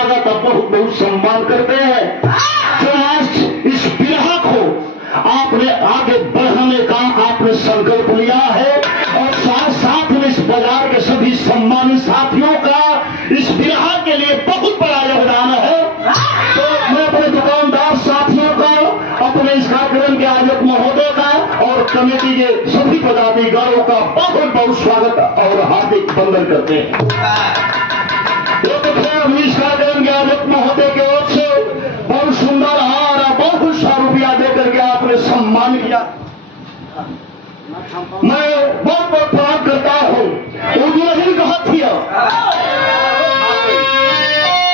स्वागत और बहुत बहुत सम्मान करते हैं। तो आज इस बिरहा को आपने आगे बढ़ाने का आपने संकल्प लिया है और साथ साथ में इस बाजार के सभी सम्मानित साथियों का इस बिरहा के लिए बहुत बड़ा योगदान है। तो मैं अपने दुकानदार साथियों का, अपने इस कार्यक्रम के आयोजक महोदय का और कमेटी के सभी पदाधिकारियों का बहुत बहुत स्वागत और हार्दिक वंदन करते हैं। इस कार्यक्रम के आयोजक महोदय की ओर से बहुत सुंदर हार और बहुत सा रुपया देकर के आपने सम्मान किया। मैं बहुत बहुत प्रणाम करता हूँ। उर्दू नहीं कहा थी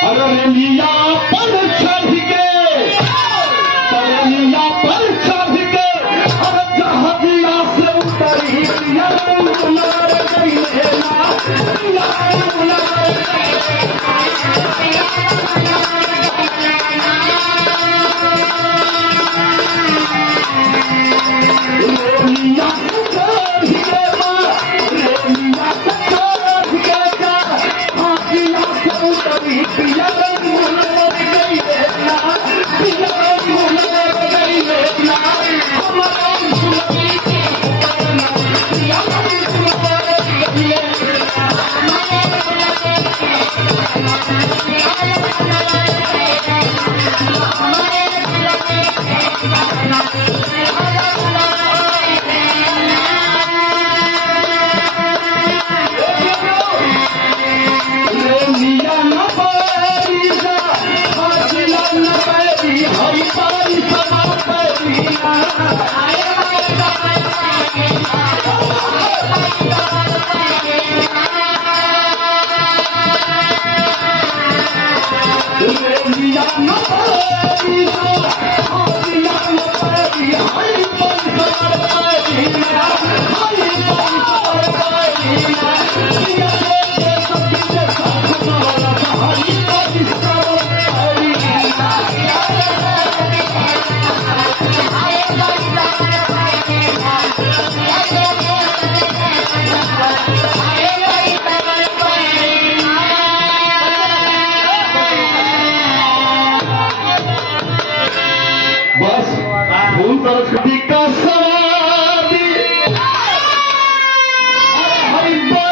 अरे लिया पर चढ़ के, लिया पर चढ़ के, अरे जहाजिया से उतरी Happy